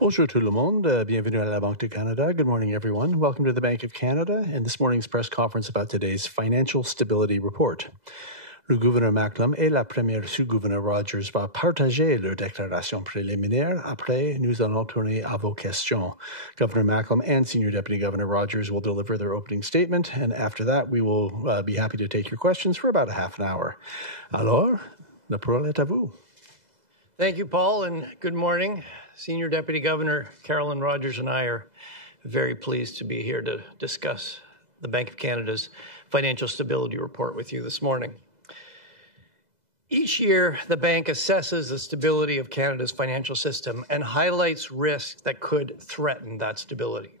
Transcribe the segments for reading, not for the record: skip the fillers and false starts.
Bonjour tout le monde. Bienvenue à la Banque du Canada. Good morning, everyone. Welcome to the Bank of Canada and this morning's press conference about today's Financial Stability Report. Le gouverneur Macklem et la première sous-gouverneure Rogers vont partager leur déclaration préliminaire. Après, nous allons tourner à vos questions. Governor Macklem and Senior Deputy Governor Rogers will deliver their opening statement, and after that, we will be happy to take your questions for about a half an hour. Alors, la parole est à vous. Thank you, Paul, and good morning. Senior Deputy Governor Carolyn Rogers and I are very pleased to be here to discuss the Bank of Canada's Financial Stability Report with you this morning. Each year, the bank assesses the stability of Canada's financial system and highlights risks that could threaten that stability.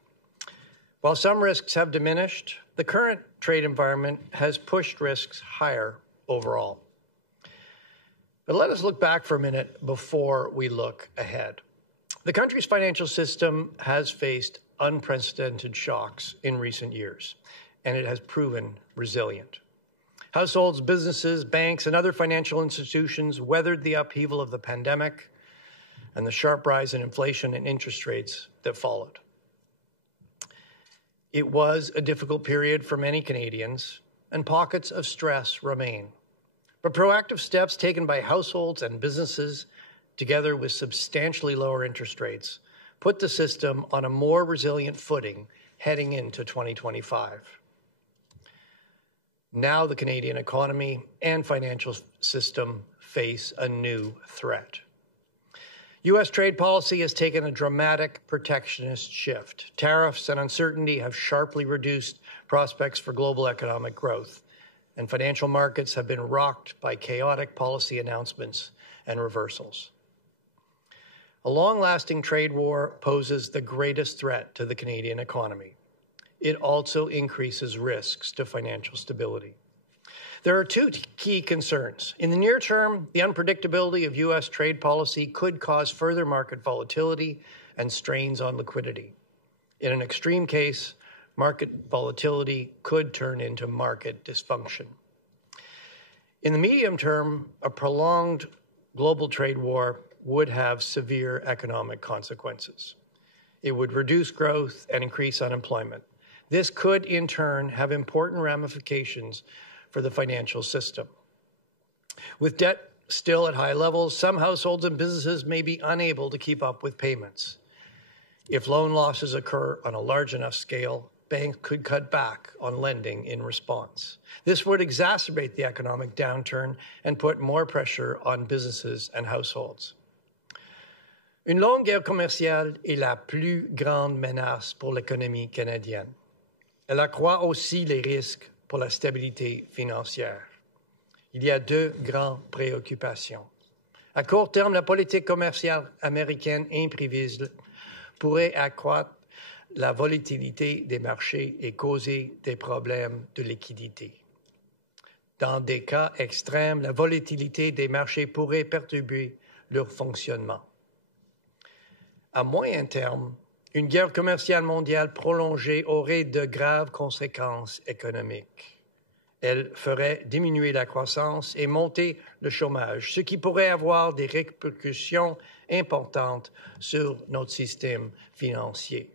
While some risks have diminished, the current trade environment has pushed risks higher overall. But let us look back for a minute before we look ahead. The country's financial system has faced unprecedented shocks in recent years, and it has proven resilient. Households, businesses, banks, and other financial institutions weathered the upheaval of the pandemic and the sharp rise in inflation and interest rates that followed. It was a difficult period for many Canadians, and pockets of stress remain. But proactive steps taken by households and businesses, together with substantially lower interest rates, put the system on a more resilient footing heading into 2025. Now the Canadian economy and financial system face a new threat. U.S. trade policy has taken a dramatic protectionist shift. Tariffs and uncertainty have sharply reduced prospects for global economic growth, and financial markets have been rocked by chaotic policy announcements and reversals. A long-lasting trade war poses the greatest threat to the Canadian economy. It also increases risks to financial stability. There are two key concerns. In the near term, the unpredictability of U.S. trade policy could cause further market volatility and strains on liquidity. In an extreme case, market volatility could turn into market dysfunction. In the medium term, a prolonged global trade war would have severe economic consequences. It would reduce growth and increase unemployment. This could, in turn, have important ramifications for the financial system. With debt still at high levels, some households and businesses may be unable to keep up with payments. If loan losses occur on a large enough scale, banks could cut back on lending in response. This would exacerbate the economic downturn and put more pressure on businesses and households. Une longue guerre commerciale est la plus grande menace pour l'économie canadienne. Elle accroît aussi les risques pour la stabilité financière. Il y a deux grandes préoccupations. À court terme, la politique commerciale américaine imprévisible pourrait accroître la volatilité des marchés et causer des problèmes de liquidité. Dans des cas extrêmes, la volatilité des marchés pourrait perturber leur fonctionnement. À moyen terme, une guerre commerciale mondiale prolongée aurait de graves conséquences économiques. Elle ferait diminuer la croissance et monter le chômage, ce qui pourrait avoir des répercussions importantes sur notre système financier.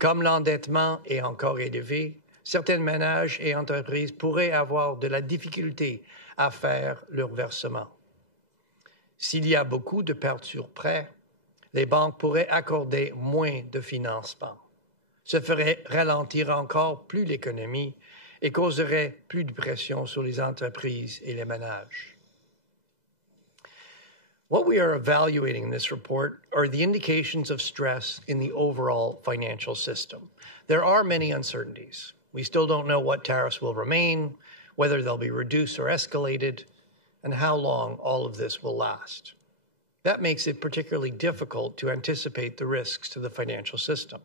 Comme l'endettement est encore élevé, certains ménages et entreprises pourraient avoir de la difficulté à faire leur versement. S'il y a beaucoup de pertes sur prêt, les banques pourraient accorder moins de financement. Ce ferait ralentir encore plus l'économie et causerait plus de pression sur les entreprises et les ménages. What we are evaluating in this report are the indications of stress in the overall financial system. There are many uncertainties. We still don't know what tariffs will remain, whether they'll be reduced or escalated, and how long all of this will last. That makes it particularly difficult to anticipate the risks to the financial system.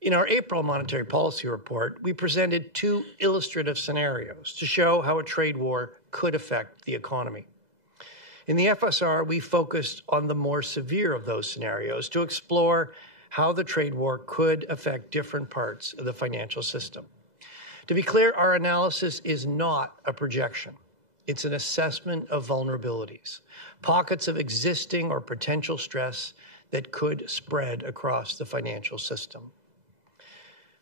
In our April Monetary Policy Report, we presented two illustrative scenarios to show how a trade war could affect the economy. In the FSR, we focused on the more severe of those scenarios to explore how the trade war could affect different parts of the financial system. To be clear, our analysis is not a projection. It's an assessment of vulnerabilities, pockets of existing or potential stress that could spread across the financial system.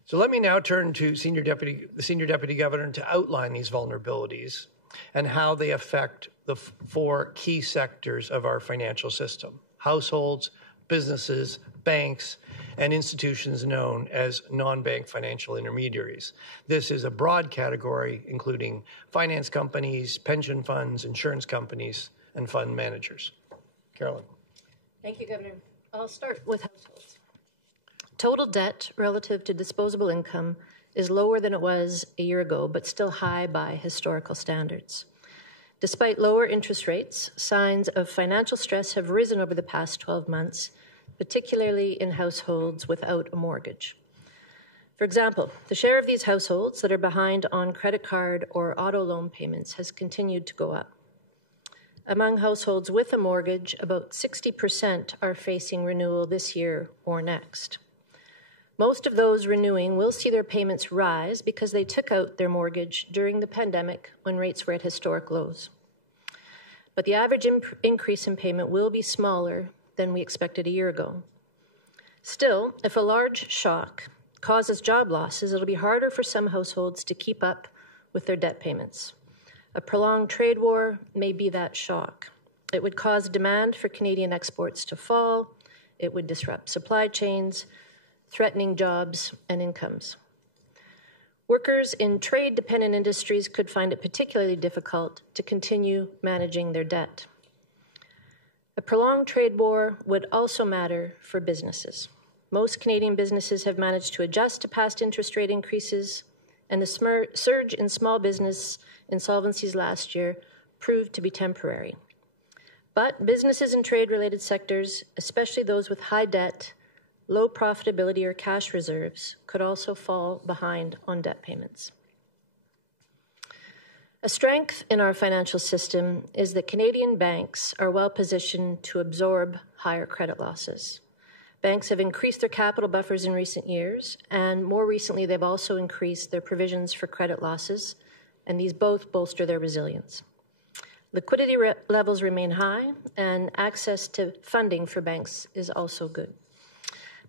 So let me now turn to the Senior Deputy Governor to outline these vulnerabilities and how they affect the four key sectors of our financial system: households, businesses, banks, and institutions known as non-bank financial intermediaries. This is a broad category including finance companies, pension funds, insurance companies, and fund managers. Carolyn. Thank you, Governor. I'll start with households. Total debt relative to disposable income is lower than it was a year ago, but still high by historical standards. Despite lower interest rates, signs of financial stress have risen over the past 12 months, particularly in households without a mortgage. For example, the share of these households that are behind on credit card or auto loan payments has continued to go up. Among households with a mortgage, about 60% are facing renewal this year or next. Most of those renewing will see their payments rise because they took out their mortgage during the pandemic when rates were at historic lows. But the average increase in payment will be smaller than we expected a year ago. Still, if a large shock causes job losses, it'll be harder for some households to keep up with their debt payments. A prolonged trade war may be that shock. It would cause demand for Canadian exports to fall. It would disrupt supply chains, threatening jobs and incomes. Workers in trade-dependent industries could find it particularly difficult to continue managing their debt. A prolonged trade war would also matter for businesses. Most Canadian businesses have managed to adjust to past interest rate increases, and the surge in small business insolvencies last year proved to be temporary. But businesses in trade-related sectors, especially those with high debt, low profitability, or cash reserves, could also fall behind on debt payments. A strength in our financial system is that Canadian banks are well positioned to absorb higher credit losses. Banks have increased their capital buffers in recent years, and more recently they've also increased their provisions for credit losses, and these both bolster their resilience. Liquidity levels remain high, and access to funding for banks is also good.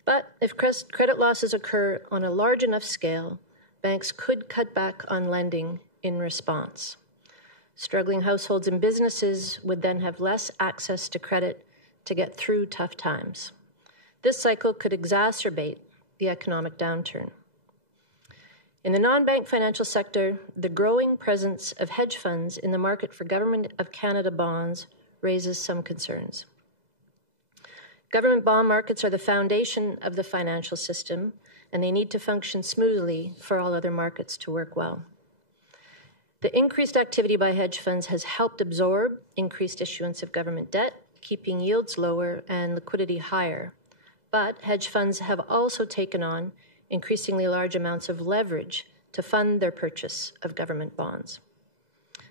But if credit losses occur on a large enough scale, banks could cut back on lending in response. Struggling households and businesses would then have less access to credit to get through tough times. This cycle could exacerbate the economic downturn. In the non-bank financial sector, the growing presence of hedge funds in the market for Government of Canada bonds raises some concerns. Government bond markets are the foundation of the financial system, and they need to function smoothly for all other markets to work well. The increased activity by hedge funds has helped absorb increased issuance of government debt, keeping yields lower and liquidity higher. But hedge funds have also taken on increasingly large amounts of leverage to fund their purchase of government bonds.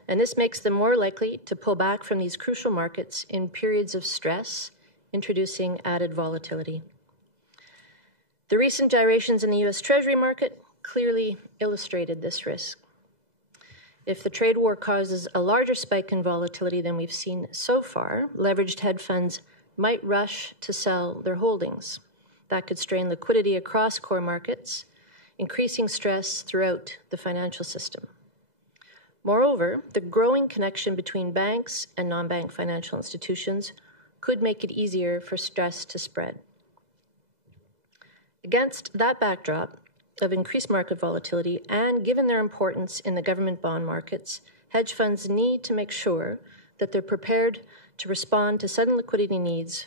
And this makes them more likely to pull back from these crucial markets in periods of stress, introducing added volatility. The recent gyrations in the U.S. Treasury market clearly illustrated this risk. If the trade war causes a larger spike in volatility than we've seen so far, leveraged hedge funds might rush to sell their holdings. That could strain liquidity across core markets, increasing stress throughout the financial system. Moreover, the growing connection between banks and non-bank financial institutions could make it easier for stress to spread. Against that backdrop of increased market volatility, and given their importance in the government bond markets, hedge funds need to make sure that they're prepared to respond to sudden liquidity needs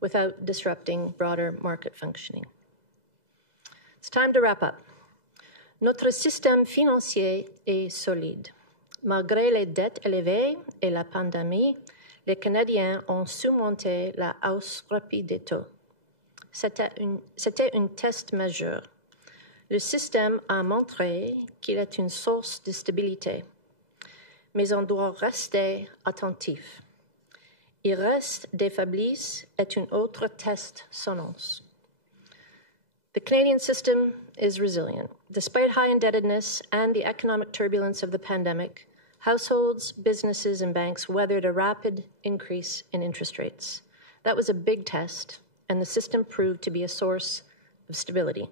without disrupting broader market functioning. It's time to wrap up. Notre système financier est solide. Malgré les dettes élevées et la pandémie, les Canadiens ont surmonté la hausse rapide des taux. C'était un test majeur. Le système a montré qu'il est une source de stabilité, mais on doit rester attentif. Il reste des faiblesses et un autre test s'annonce. The Canadian system is resilient. Despite high indebtedness and the economic turbulence of the pandemic, households, businesses, and banks weathered a rapid increase in interest rates. That was a big test, and the system proved to be a source of stability.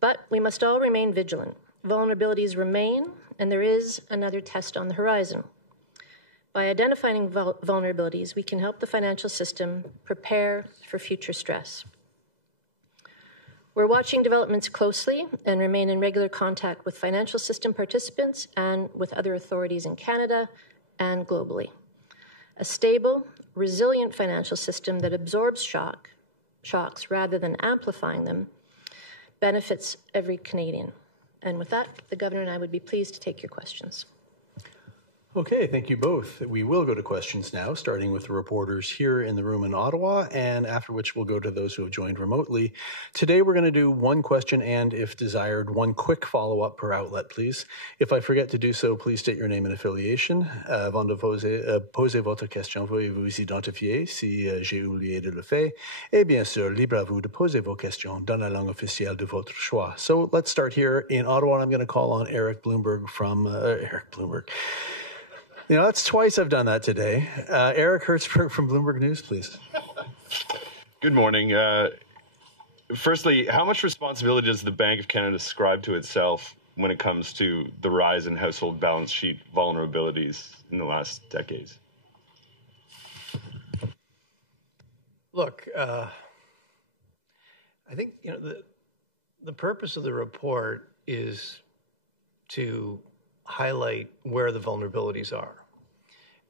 But we must all remain vigilant. Vulnerabilities remain, and there is another test on the horizon. By identifying vulnerabilities, we can help the financial system prepare for future stress. We're watching developments closely and remain in regular contact with financial system participants and with other authorities in Canada and globally. A stable, resilient financial system that absorbs shocks rather than amplifying them benefits every Canadian. And with that, the Governor and I would be pleased to take your questions. Okay, thank you both. We will go to questions now, starting with the reporters here in the room in Ottawa, and after which we'll go to those who have joined remotely. Today, we're going to do one question and, if desired, one quick follow-up per outlet, please. If I forget to do so, please state your name and affiliation. Avant de poser votre question, veuillez vous identifier si j'ai oublié de le faire. Et bien sûr, libre à vous de poser vos questions dans la langue officielle de votre choix. So let's start here in Ottawa, and I'm going to call on Eric Bloomberg from Eric Bloomberg. You know, that's twice I've done that today. Eric Hertzberg from Bloomberg News, please. Good morning. Firstly, how much responsibility does the Bank of Canada ascribe to itself when it comes to the rise in household balance sheet vulnerabilities in the last decades? Look, I think the purpose of the report is to highlight where the vulnerabilities are.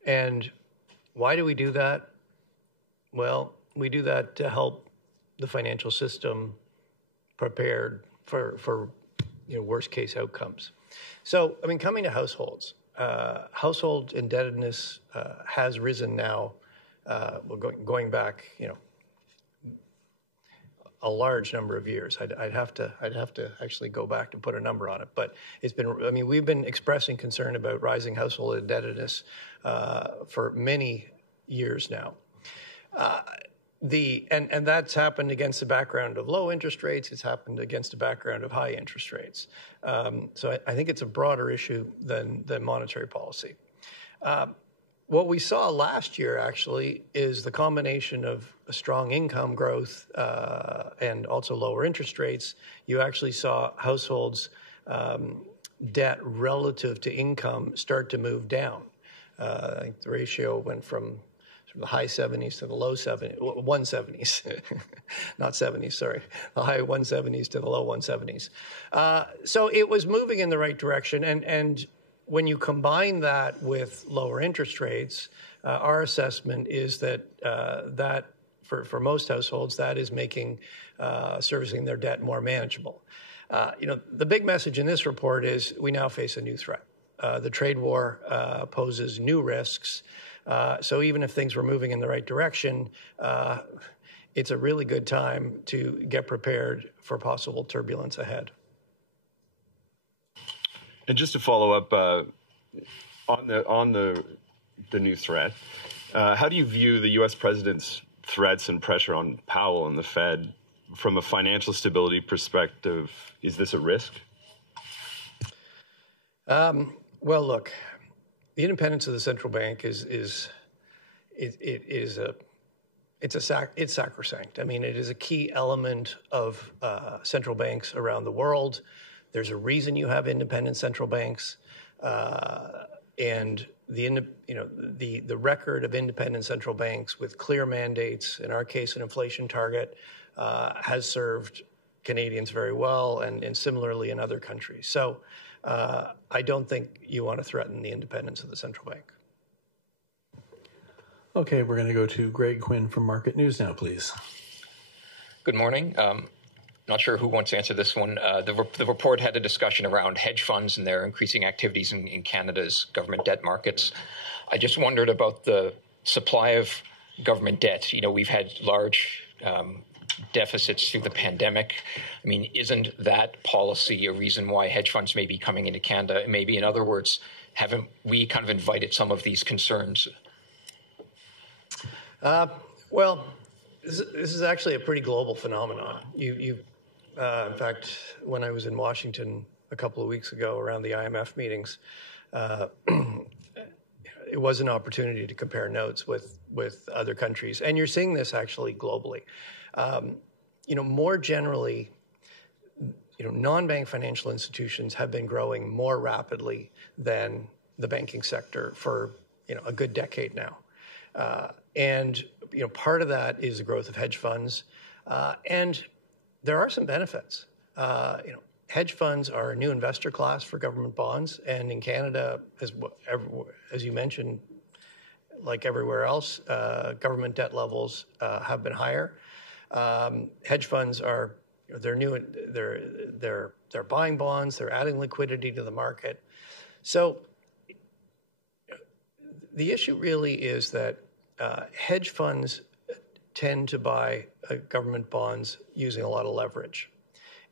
And why do we do that? Well, we do that to help the financial system prepared for worst case outcomes. So, I mean, coming to households, household indebtedness has risen now, going back, a large number of years. I'd have to actually go back to put a number on it, but we've been expressing concern about rising household indebtedness for many years now. And that's happened against the background of low interest rates. It's happened against the background of high interest rates. So I think it's a broader issue than monetary policy. What we saw last year, actually, is the combination of a strong income growth and also lower interest rates. You actually saw households' debt relative to income start to move down. I think the ratio went from the high 70s to the low 170s, not 70s, sorry, the high 170s to the low 170s. So it was moving in the right direction, and when you combine that with lower interest rates, our assessment is that for most households, that is making servicing their debt more manageable. The big message in this report is we now face a new threat. The trade war poses new risks. So even if things were moving in the right direction, it's a really good time to get prepared for possible turbulence ahead. And just to follow up on the new threat, how do you view the U.S. president's threats and pressure on Powell and the Fed from a financial stability perspective? Is this a risk? Well, look, the independence of the central bank is sacrosanct. I mean, it is a key element of central banks around the world. There's a reason you have independent central banks, and the record of independent central banks with clear mandates, in our case, an inflation target, has served Canadians very well, and similarly in other countries. So I don't think you want to threaten the independence of the central bank. Okay, we're going to go to Greg Quinn from Market News now, please. Good morning. Not sure who wants to answer this one. The report had a discussion around hedge funds and their increasing activities in Canada's government debt markets. I just wondered about the supply of government debt. We've had large deficits through the pandemic. I mean, isn't that policy a reason why hedge funds may be coming into Canada? Maybe, in other words, haven't we kind of invited some of these concerns? Well, this is actually a pretty global phenomenon. In fact, when I was in Washington a couple of weeks ago around the IMF meetings, it was an opportunity to compare notes with other countries. And you're seeing this actually globally. More generally, non-bank financial institutions have been growing more rapidly than the banking sector for, a good decade now. And part of that is the growth of hedge funds. And there are some benefits. Hedge funds are a new investor class for government bonds. And in Canada, as you mentioned, like everywhere else, government debt levels have been higher. Hedge funds are, they're new. They're buying bonds. They're adding liquidity to the market. So the issue really is that hedge funds tend to buy government bonds using a lot of leverage.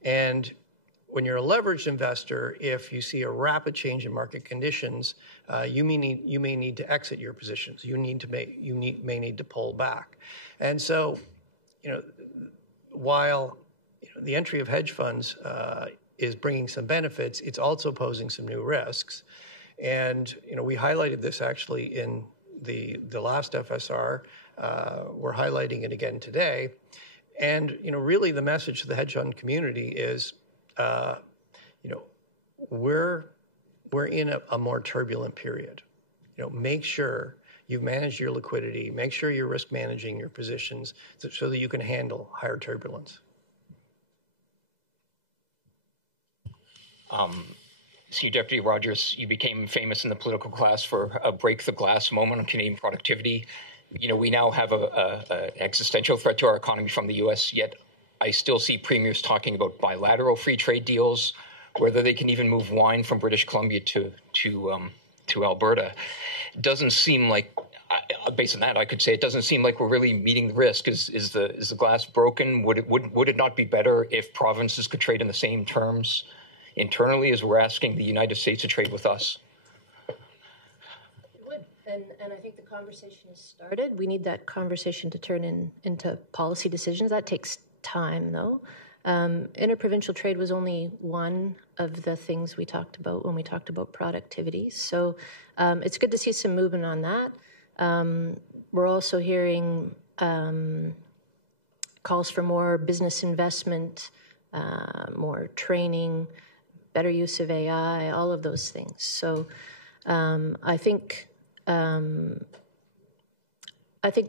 And when you're a leveraged investor, if you see a rapid change in market conditions, you may need to exit your positions. You may need to pull back. And so, while the entry of hedge funds is bringing some benefits, it's also posing some new risks. And we highlighted this actually in the last FSR. We're highlighting it again today. And really the message to the hedge fund community is, we're in a more turbulent period. Make sure you manage your liquidity, make sure you're risk managing your positions so that you can handle higher turbulence. Senior Deputy Rogers, you became famous in the political class for a break the glass moment on Canadian productivity. We now have an existential threat to our economy from the U.S., yet I still see premiers talking about bilateral free trade deals, whether they can even move wine from British Columbia to Alberta. It doesn't seem like, based on that, I could say it doesn't seem like we're really meeting the risk. Is the glass broken? Would it not be better if provinces could trade in the same terms internally as we're asking the United States to trade with us? It would, and I think the conversation has started. We need that conversation to turn into policy decisions. That takes time, though. Interprovincial trade was only one of the things we talked about when we talked about productivity. So it's good to see some movement on that. We're also hearing calls for more business investment, more training, better use of AI, all of those things. So I think the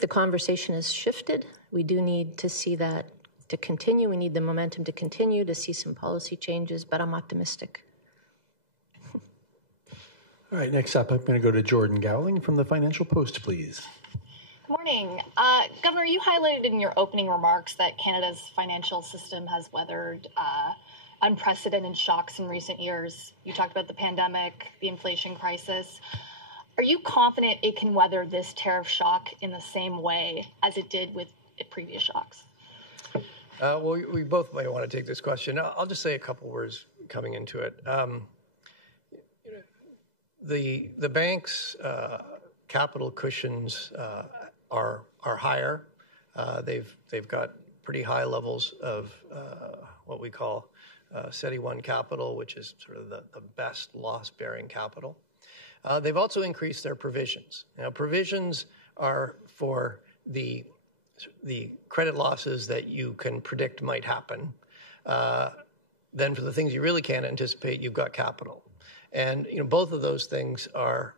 conversation has shifted. We do need to see that to continue. We need the momentum to continue, to see some policy changes, but I'm optimistic. All right, next up, I'm going to go to Jordan Gowling from the Financial Post, please. Good morning. Governor, you highlighted in your opening remarks that Canada's financial system has weathered unprecedented shocks in recent years. You talked about the pandemic, the inflation crisis. Are you confident it can weather this tariff shock in the same way as it did with previous shocks? Well, we both might want to take this question. I'll just say a couple words coming into it. The bank's capital cushions are higher. They've got pretty high levels of what we call SETI 1 capital, which is sort of the best loss-bearing capital. They've also increased their provisions. Now, provisions are for the credit losses that you can predict might happen. Then for the things you really can't anticipate, you've got capital. And both of those things are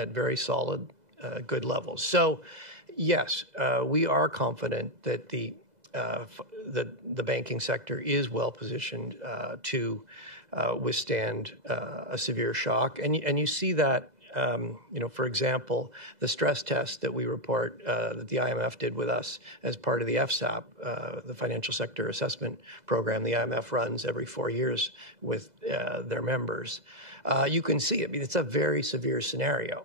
at very solid, good levels. So, yes, we are confident that the banking sector is well positioned to withstand a severe shock, and you see that. For example, the stress test that we report that the IMF did with us as part of the FSAP, the Financial Sector Assessment Program, the IMF runs every 4 years with their members. You can see it. I mean, it's a very severe scenario.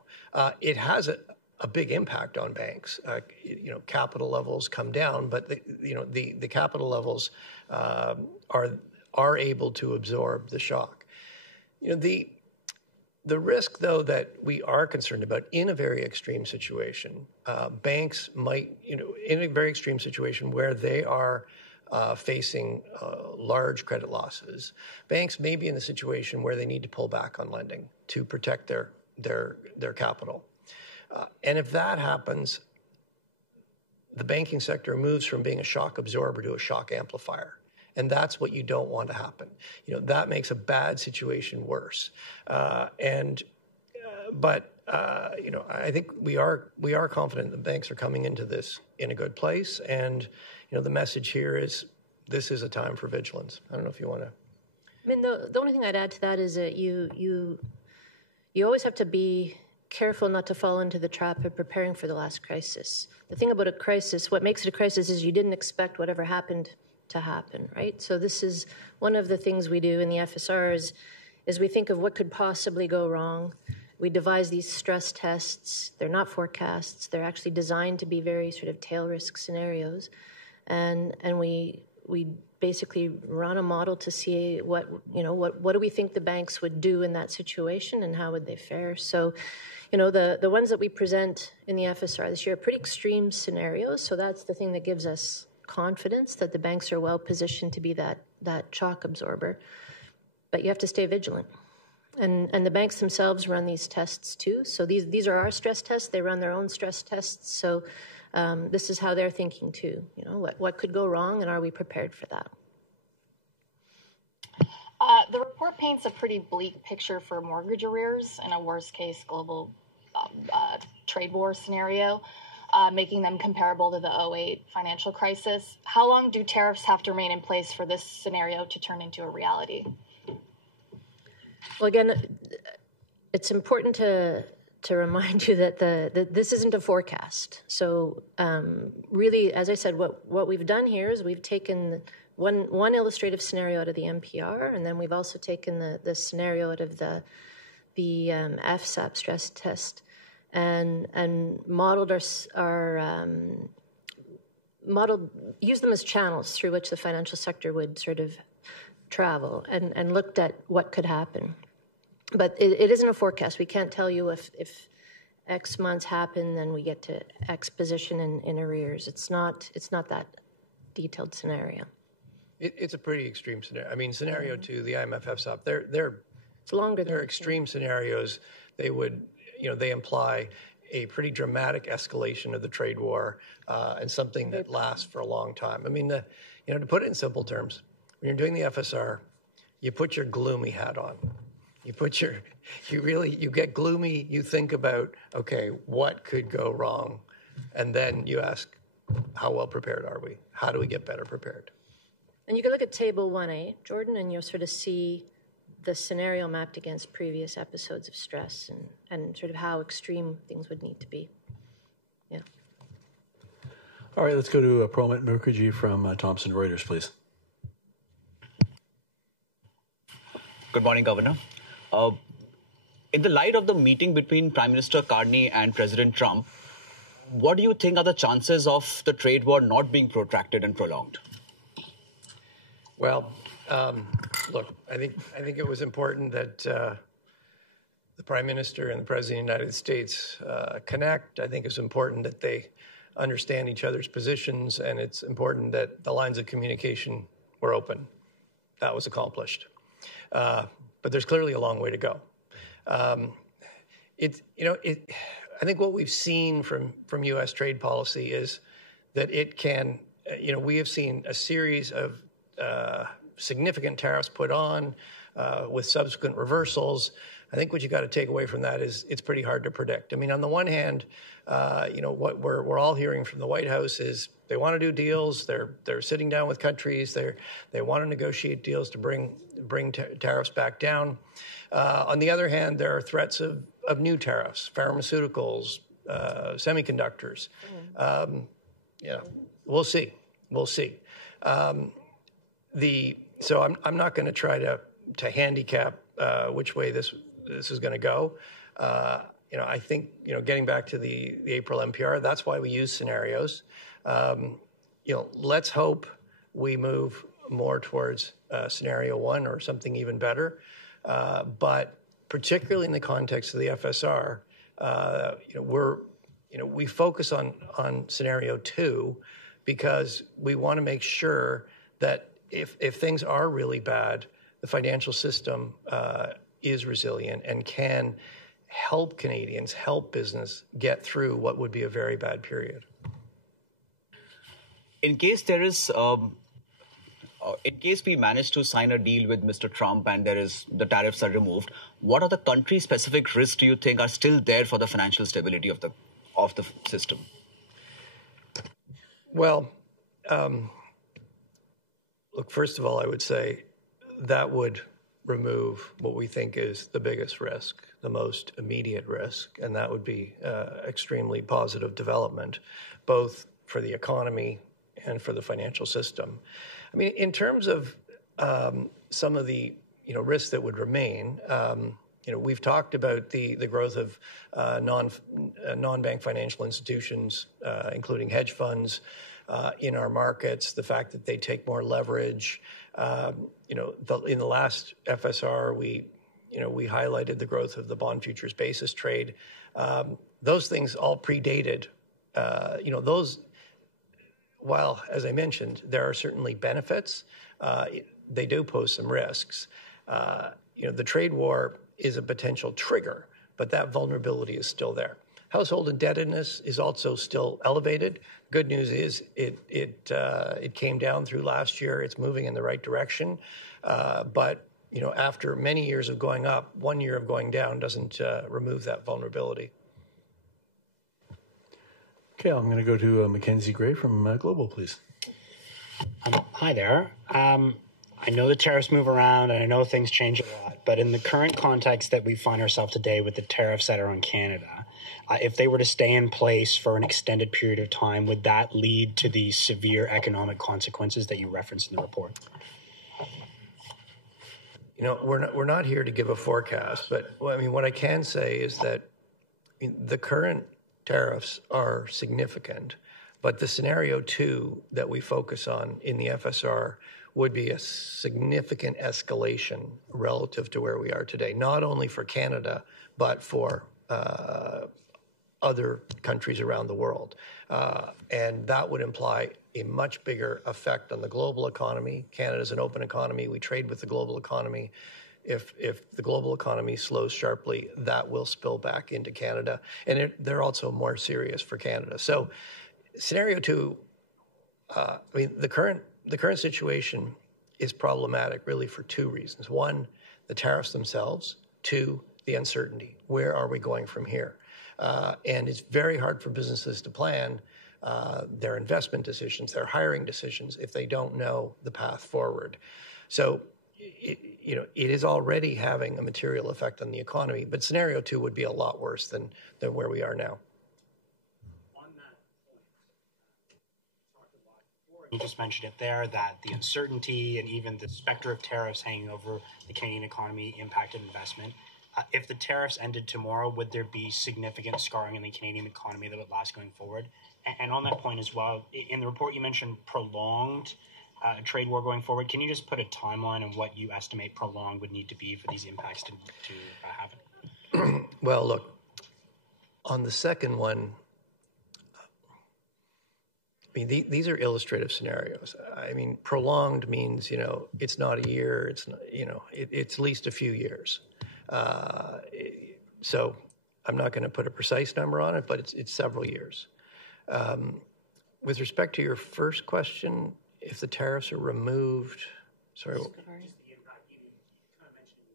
It has a big impact on banks. Capital levels come down, but the capital levels are able to absorb the shock. The risk, though, that we are concerned about in a very extreme situation, banks might, in a very extreme situation where they are facing large credit losses, banks may be in a situation where they need to pull back on lending to protect their capital. And if that happens, the banking sector moves from being a shock absorber to a shock amplifier. And that's what you don't want to happen. That makes a bad situation worse. But I think we are confident the banks are coming into this in a good place. And, the message here is this is a time for vigilance. I don't know if you want to. I mean, the only thing I'd add to that is that you always have to be careful not to fall into the trap of preparing for the last crisis. The thing about a crisis, what makes it a crisis is you didn't expect whatever happened to happen, right? So this is one of the things we do in the FSR is we think of what could possibly go wrong. We devise these stress tests. They're not forecasts. They're actually designed to be very sort of tail risk scenarios. And we basically run a model to see what do we think the banks would do in that situation and how would they fare. So, the ones that we present in the FSR this year are pretty extreme scenarios. So that's the thing that gives us confidence that the banks are well positioned to be that shock absorber. But you have to stay vigilant. And the banks themselves run these tests too. So these are our stress tests. They run their own stress tests. So this is how they're thinking too. What could go wrong, and are we prepared for that? The report paints a pretty bleak picture for mortgage arrears in a worst-case global trade war scenario, making them comparable to the 2008 financial crisis. How long do tariffs have to remain in place for this scenario to turn into a reality? Well, again, it's important to remind you that this isn't a forecast. So really, as I said, what we've done here is we've taken one illustrative scenario out of the MPR, and then we've also taken the scenario out of the FSAP stress test and modeled used them as channels through which the financial sector would sort of travel and looked at what could happen. But it isn't a forecast. We can't tell you if X months happen, then we get to X position in arrears. It's not that detailed scenario. It's a pretty extreme scenario. I mean, scenario 2, the IMF FSAP, it's longer. They're extreme scenarios. They would, they imply a pretty dramatic escalation of the trade war and something that lasts for a long time. I mean, to put it in simple terms, when you're doing the FSR, you put your gloomy hat on. You get gloomy. You think about, okay, what could go wrong, and then you ask, how well prepared are we? How do we get better prepared? And you can look at Table 1A, Jordan, and you'll sort of see the scenario mapped against previous episodes of stress and sort of how extreme things would need to be. Yeah. All right, let's go to Promit Mukherjee from Thomson Reuters, please. Good morning, Governor. In the light of the meeting between Prime Minister Carney and President Trump, what do you think are the chances of the trade war not being protracted and prolonged? Well, look, I think it was important that the Prime Minister and the President of the United States connect. I think it's important that they understand each other's positions, and it's important that the lines of communication were open. That was accomplished. But there's clearly a long way to go. I think what we've seen from U.S. trade policy is that it can, we have seen a series of significant tariffs put on with subsequent reversals. I think what you got to take away from that is it's pretty hard to predict. I mean, on the one hand, what we're all hearing from the White House is they want to do deals. They're sitting down with countries. They want to negotiate deals to bring tariffs back down. On the other hand, there are threats of new tariffs, pharmaceuticals, semiconductors. We'll see. So I'm not going to try to handicap which way this is going to go. I think getting back to the April MPR, that's why we use scenarios. Let's hope we move more towards scenario 1 or something even better. But particularly in the context of the FSR, we focus on scenario 2 because we want to make sure that if things are really bad, the financial system is resilient and can help Canadians, help business get through what would be a very bad period. in case there is, in case we manage to sign a deal with Mr. Trump and the tariffs are removed, what are the country-specific risks do you think are still there for the financial stability of the system? Well, look, first of all, I would say that would remove what we think is the biggest risk, the most immediate risk, and that would be extremely positive development, both for the economy and for the financial system. I mean, in terms of some of the risks that would remain, we've talked about the growth of non-bank financial institutions, including hedge funds, in our markets, the fact that they take more leverage. In the last FSR, we highlighted the growth of the bond futures basis trade. Those things all predated, those. While, as I mentioned, there are certainly benefits, they do pose some risks. The trade war is a potential trigger, but that vulnerability is still there. Household indebtedness is also still elevated. Good news is it came down through last year. It's moving in the right direction. But after many years of going up, 1 year of going down doesn't remove that vulnerability. Okay, I'm going to go to Mackenzie Gray from Global, please. Hi there. I know the tariffs move around and I know things change a lot, but in the current context that we find ourselves today with the tariffs that are on Canada, if they were to stay in place for an extended period of time, would that lead to the severe economic consequences that you referenced in the report? We're not here to give a forecast, but what I can say is that the current tariffs are significant, but the scenario 2 that we focus on in the FSR would be a significant escalation relative to where we are today, not only for Canada, but for other countries around the world. And that would imply a much bigger effect on the global economy. Canada's an open economy. We trade with the global economy. If the global economy slows sharply, that will spill back into Canada. And they're also more serious for Canada. So scenario 2, the current situation is problematic really for 2 reasons. 1, the tariffs themselves. 2, the uncertainty. Where are we going from here? And it's very hard for businesses to plan their investment decisions, their hiring decisions, if they don't know the path forward. So it is already having a material effect on the economy, but scenario 2 would be a lot worse than where we are now. You just mentioned it there, that the uncertainty and even the specter of tariffs hanging over the Canadian economy impacted investment. If the tariffs ended tomorrow, would there be significant scarring in the Canadian economy that would last going forward? And on that point as well, in the report you mentioned prolonged trade war going forward. Can you just put a timeline on what you estimate prolonged would need to be for these impacts to happen? Well, look, on the second one, these are illustrative scenarios. Prolonged means, it's not a year, it's not, it's at least a few years. So I'm not going to put a precise number on it, but it's several years. With respect to your first question, if the tariffs are removed, sorry.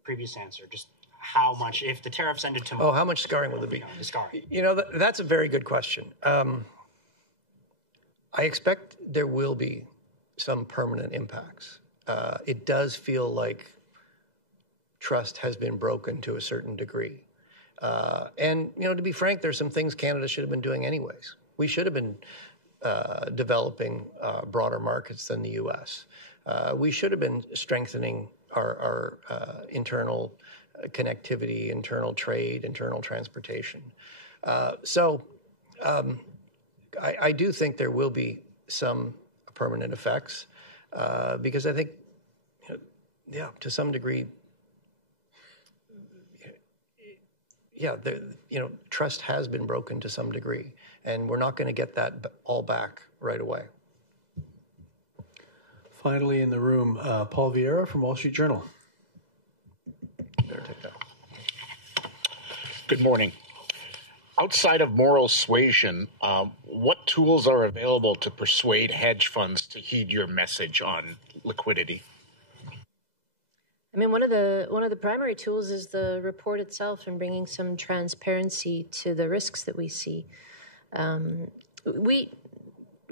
Previous answer, just how much, if the tariffs ended tomorrow. Oh, how much scarring will there be? The scarring. That's a very good question. I expect there will be some permanent impacts. It does feel like trust has been broken to a certain degree. And, to be frank, there's some things Canada should have been doing anyways. We should have been developing broader markets than the U.S. We should have been strengthening our internal connectivity, internal trade, internal transportation. So I do think there will be some permanent effects because I think, to some degree, trust has been broken to some degree, and we're not going to get that all back right away. Finally in the room, Paul Vieira from Wall Street Journal. Better take that. Good morning. outside of moral suasion, what tools are available to persuade hedge funds to heed your message on liquidity? I mean, one of the primary tools is the report itself and bringing some transparency to the risks that we see.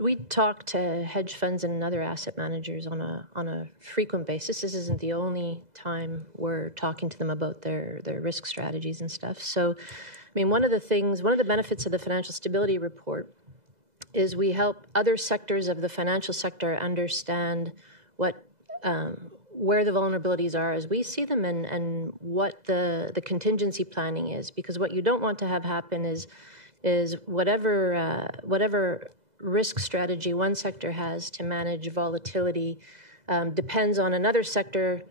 We talk to hedge funds and other asset managers on a frequent basis. This isn't the only time we're talking to them about their risk strategies and stuff. So, I mean, one of the benefits of the financial stability report is we help other sectors of the financial sector understand where the vulnerabilities are as we see them and what the contingency planning is. Because what you don't want to have happen is whatever risk strategy one sector has to manage volatility depends on another sector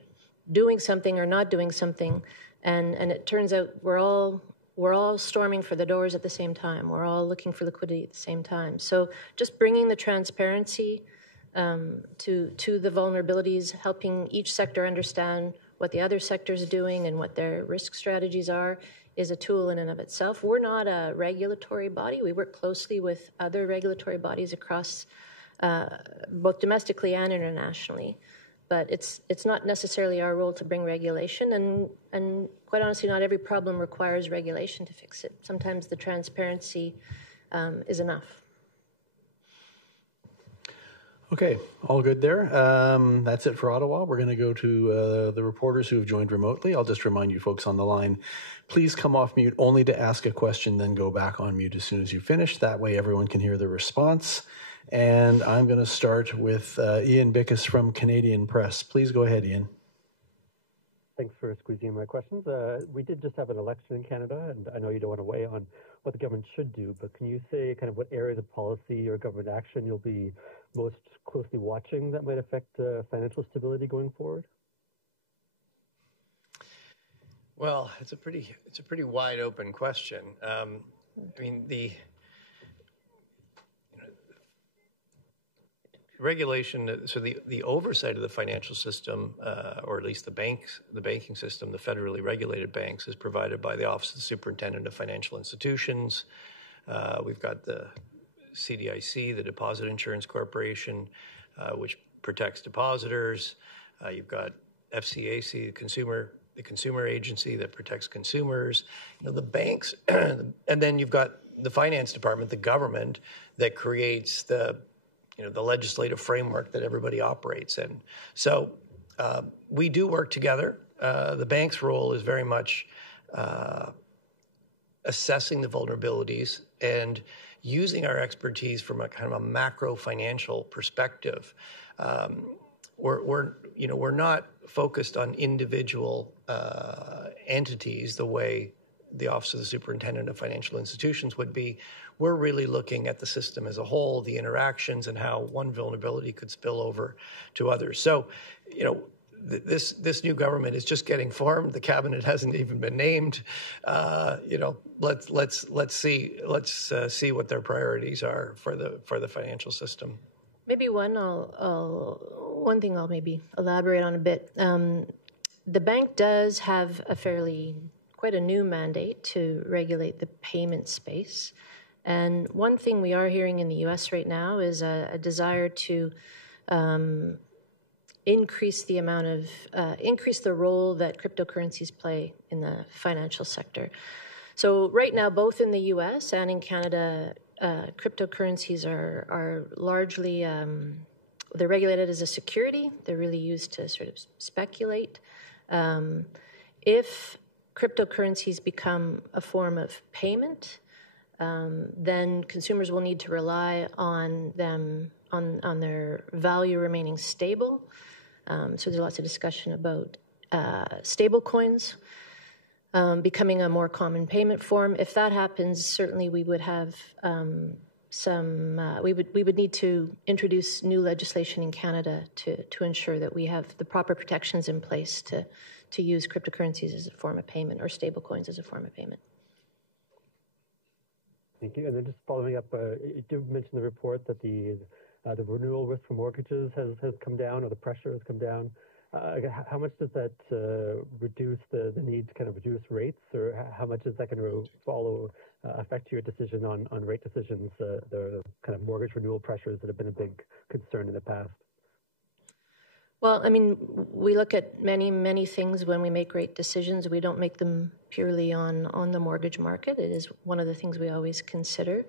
doing something or not doing something, and it turns out we're all storming for the doors at the same time. We're all looking for liquidity at the same time. So just bringing the transparency to the vulnerabilities, helping each sector understand what the other sector is doing and what their risk strategies are, is a tool in and of itself. We're not a regulatory body. We work closely with other regulatory bodies across both domestically and internationally. But it's not necessarily our role to bring regulation, and quite honestly, not every problem requires regulation to fix it. Sometimes the transparency is enough. Okay, all good there. That's it for Ottawa. We're going to go to the reporters who have joined remotely. I'll just remind you folks on the line, please come off mute only to ask a question, then go back on mute as soon as you finish. That way everyone can hear the response. And I'm going to start with Ian Bickus from Canadian Press. Please go ahead, Ian. Thanks for squeezing my questions. We did just have an election in Canada, and I know you don't want to weigh on what the government should do, but can you say kind of what areas of policy or government action you'll be most closely watching that might affect financial stability going forward? Well, it's a pretty wide open question. I mean, the regulation, so the oversight of the financial system, or at least the banking system, the federally regulated banks, is provided by the Office of the Superintendent of Financial Institutions. We've got the CDIC, the Deposit Insurance Corporation, which protects depositors. You've got FCAC, the consumer agency that protects consumers. The banks, and then you've got the finance department, the government, that creates the legislative framework that everybody operates in. So we do work together. The bank's role is very much assessing the vulnerabilities and using our expertise from a kind of a macro financial perspective. We're not focused on individual entities the way the Office of the Superintendent of Financial Institutions would be. We're really looking at the system as a whole, the interactions, and how one vulnerability could spill over to others. So, this new government is just getting formed. The cabinet hasn't even been named. Let's see what their priorities are for the financial system. Maybe one thing I'll maybe elaborate on a bit. The bank does have quite a new mandate to regulate the payment space. And one thing we are hearing in the U.S. right now is a desire to increase the role that cryptocurrencies play in the financial sector. So right now, both in the U.S. and in Canada, cryptocurrencies are largely, they're regulated as a security. They're really used to sort of speculate. If cryptocurrencies become a form of payment, then consumers will need to rely on them, on their value remaining stable. So there's lots of discussion about stable coins becoming a more common payment form. If that happens, certainly we would have we would need to introduce new legislation in Canada to ensure that we have the proper protections in place to use cryptocurrencies as a form of payment or stable coins as a form of payment. Thank you. And then just following up, you did mention the report that the renewal risk for mortgages has come down, or the pressure has come down. How much does that reduce the need to kind of reduce rates, or how much is that going to affect your decision on rate decisions, the kind of mortgage renewal pressures that have been a big concern in the past? Well, I mean, we look at many things when we make rate decisions. We don't make them purely on the mortgage market. It is one of the things we always consider.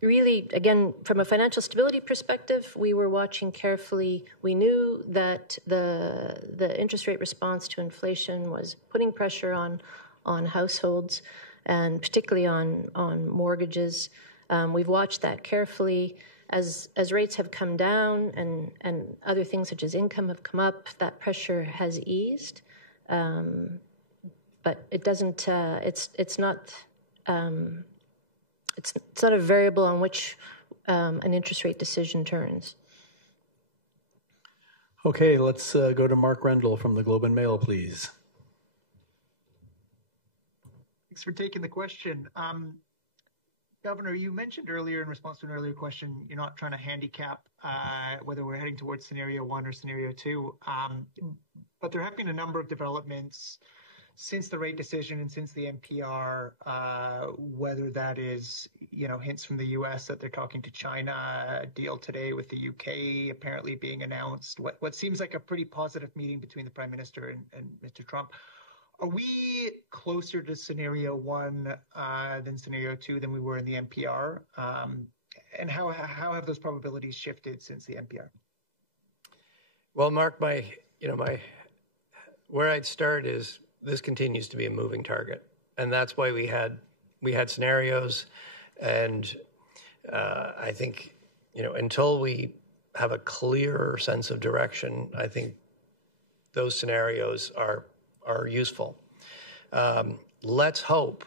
Really, again, from a financial stability perspective, we were watching carefully. We knew that the interest rate response to inflation was putting pressure on households, and particularly on mortgages. We've watched that carefully. As rates have come down and other things such as income have come up, that pressure has eased. But it doesn't. It's not a variable on which an interest rate decision turns. Okay, let's go to Mark Rendell from the Globe and Mail, please. Thanks for taking the question. Governor, you mentioned earlier in response to an earlier question, you're not trying to handicap whether we're heading towards scenario 1 or scenario 2. But there have been a number of developments since the rate decision and since the NPR, whether that is, hints from the U.S. that they're talking to China, a deal today with the U.K. apparently being announced, what seems like a pretty positive meeting between the Prime Minister and Mr. Trump. Are we closer to scenario 1 than scenario 2 than we were in the NPR? And how have those probabilities shifted since the NPR? Well, Mark, where I'd start is this continues to be a moving target, and that's why we had scenarios, and I think until we have a clearer sense of direction, I think those scenarios are useful. Let's hope,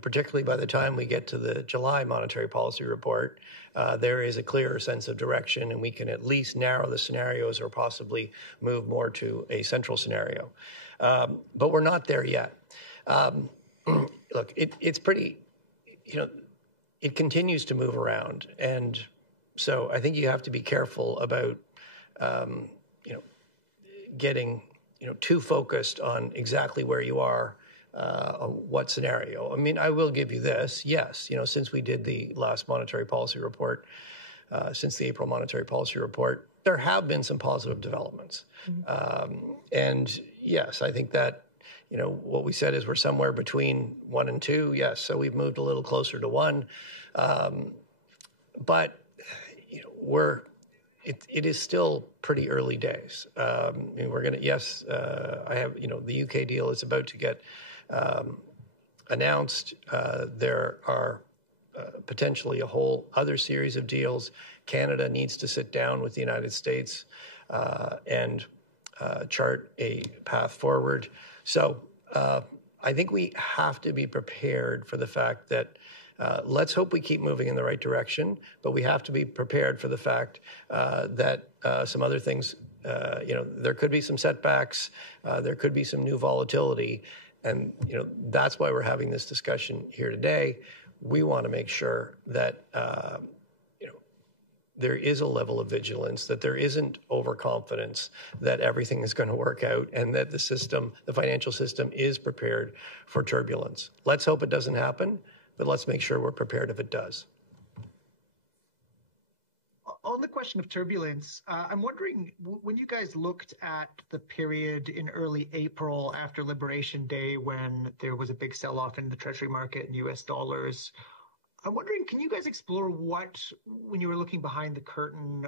particularly by the time we get to the July monetary policy report, there is a clearer sense of direction, and we can at least narrow the scenarios or possibly move more to a central scenario. But we're not there yet. Look, it's pretty, it continues to move around, and so I think you have to be careful about, getting too focused on exactly where you are, on what scenario. I mean, I will give you this. Yes, since we did the last monetary policy report, since the April monetary policy report, there have been some positive developments. And yes, I think that, what we said is we're somewhere between 1 and 2. Yes, so we've moved a little closer to 1. But, it is still pretty early days. We're going to, I have, the UK deal is about to get announced. There are potentially a whole other series of deals. Canada needs to sit down with the United States and chart a path forward. So I think we have to be prepared for the fact that let's hope we keep moving in the right direction, but we have to be prepared for the fact that some other things, there could be some setbacks, there could be some new volatility, and that's why we're having this discussion here today. We want to make sure that there is a level of vigilance, that there isn't overconfidence that everything is going to work out, and that the financial system is prepared for turbulence. Let's hope it doesn't happen, but let's make sure we're prepared if it does. On the question of turbulence, I'm wondering, when you guys looked at the period in early April after Liberation Day when there was a big sell-off in the Treasury market in U.S. dollars, I'm wondering, can you guys explore when you were looking behind the curtain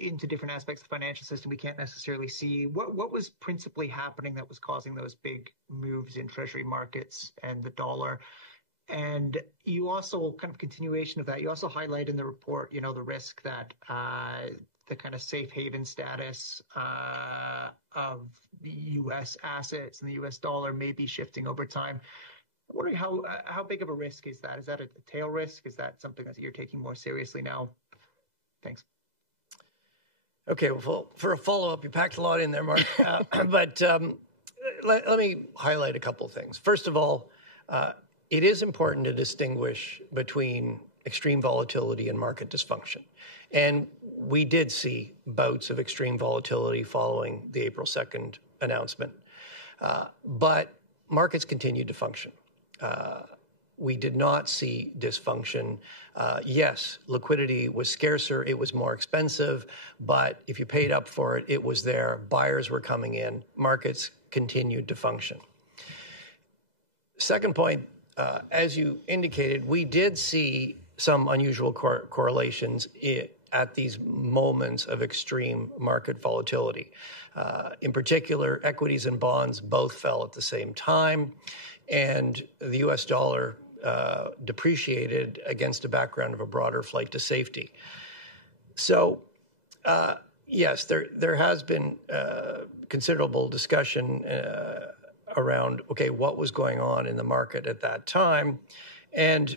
into different aspects of the financial system we can't necessarily see, what was principally happening that was causing those big moves in Treasury markets and the dollar? And you also, kind of continuation of that, you also highlight in the report, the risk that the kind of safe haven status of the U.S. assets and the U.S. dollar may be shifting over time. I'm wondering how big of a risk is that? Is that a tail risk? Is that something that you're taking more seriously now? Thanks. Okay, well, for a follow-up, you packed a lot in there, Mark. But let me highlight a couple of things. First of all, it is important to distinguish between extreme volatility and market dysfunction. And we did see bouts of extreme volatility following the April 2nd announcement. But markets continued to function. We did not see dysfunction. Yes, liquidity was scarcer, it was more expensive, but if you paid up for it, it was there. Buyers were coming in. Markets continued to function. Second point, as you indicated, we did see some unusual correlations at these moments of extreme market volatility. In particular, equities and bonds both fell at the same time, and the U.S. dollar depreciated against a background of a broader flight to safety. So, yes, there has been considerable discussion around, okay, what was going on in the market at that time. And,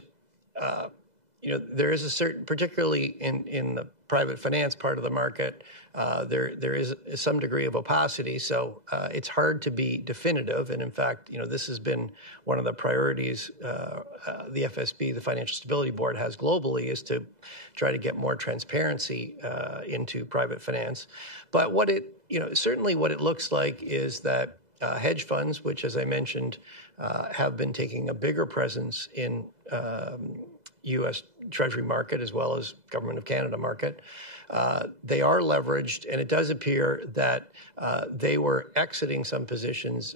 there is a certain, particularly in the private finance part of the market, there is some degree of opacity. So it's hard to be definitive. And in fact, this has been one of the priorities the FSB, the Financial Stability Board, has globally, is to try to get more transparency into private finance. But certainly what it looks like is that hedge funds, which, as I mentioned, have been taking a bigger presence in U.S. Treasury market as well as Government of Canada market, they are leveraged, and it does appear that they were exiting some positions,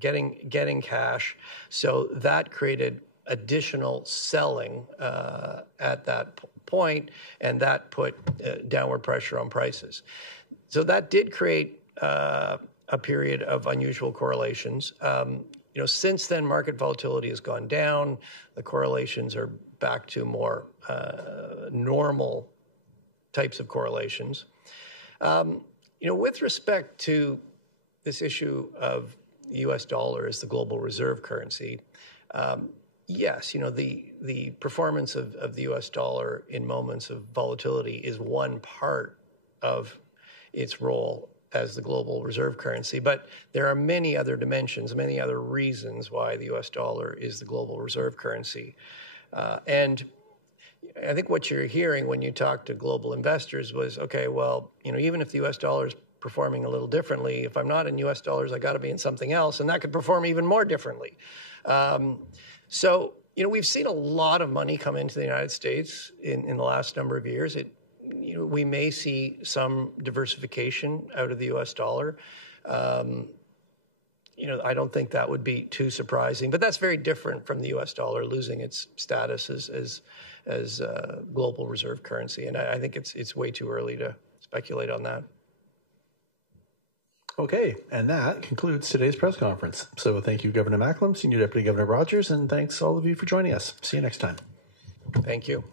getting cash. So that created additional selling at that point, and that put downward pressure on prices. So that did create a period of unusual correlations. Since then, market volatility has gone down. The correlations are back to more normal types of correlations. With respect to this issue of the U.S. dollar as the global reserve currency, yes, the performance of the U.S. dollar in moments of volatility is one part of its role as the global reserve currency. But there are many other dimensions, many other reasons why the U.S. dollar is the global reserve currency. And I think what you're hearing when you talk to global investors was, okay, well, even if the U.S. dollar is performing a little differently, if I'm not in U.S. dollars, I got to be in something else, and that could perform even more differently. So, we've seen a lot of money come into the United States in the last number of years. We may see some diversification out of the U.S. dollar. I don't think that would be too surprising, but that's very different from the U.S. dollar losing its status as global reserve currency, and I think it's way too early to speculate on that. Okay, and that concludes today's press conference. So thank you, Governor Macklem, Senior Deputy Governor Rogers, and thanks all of you for joining us. See you next time. Thank you.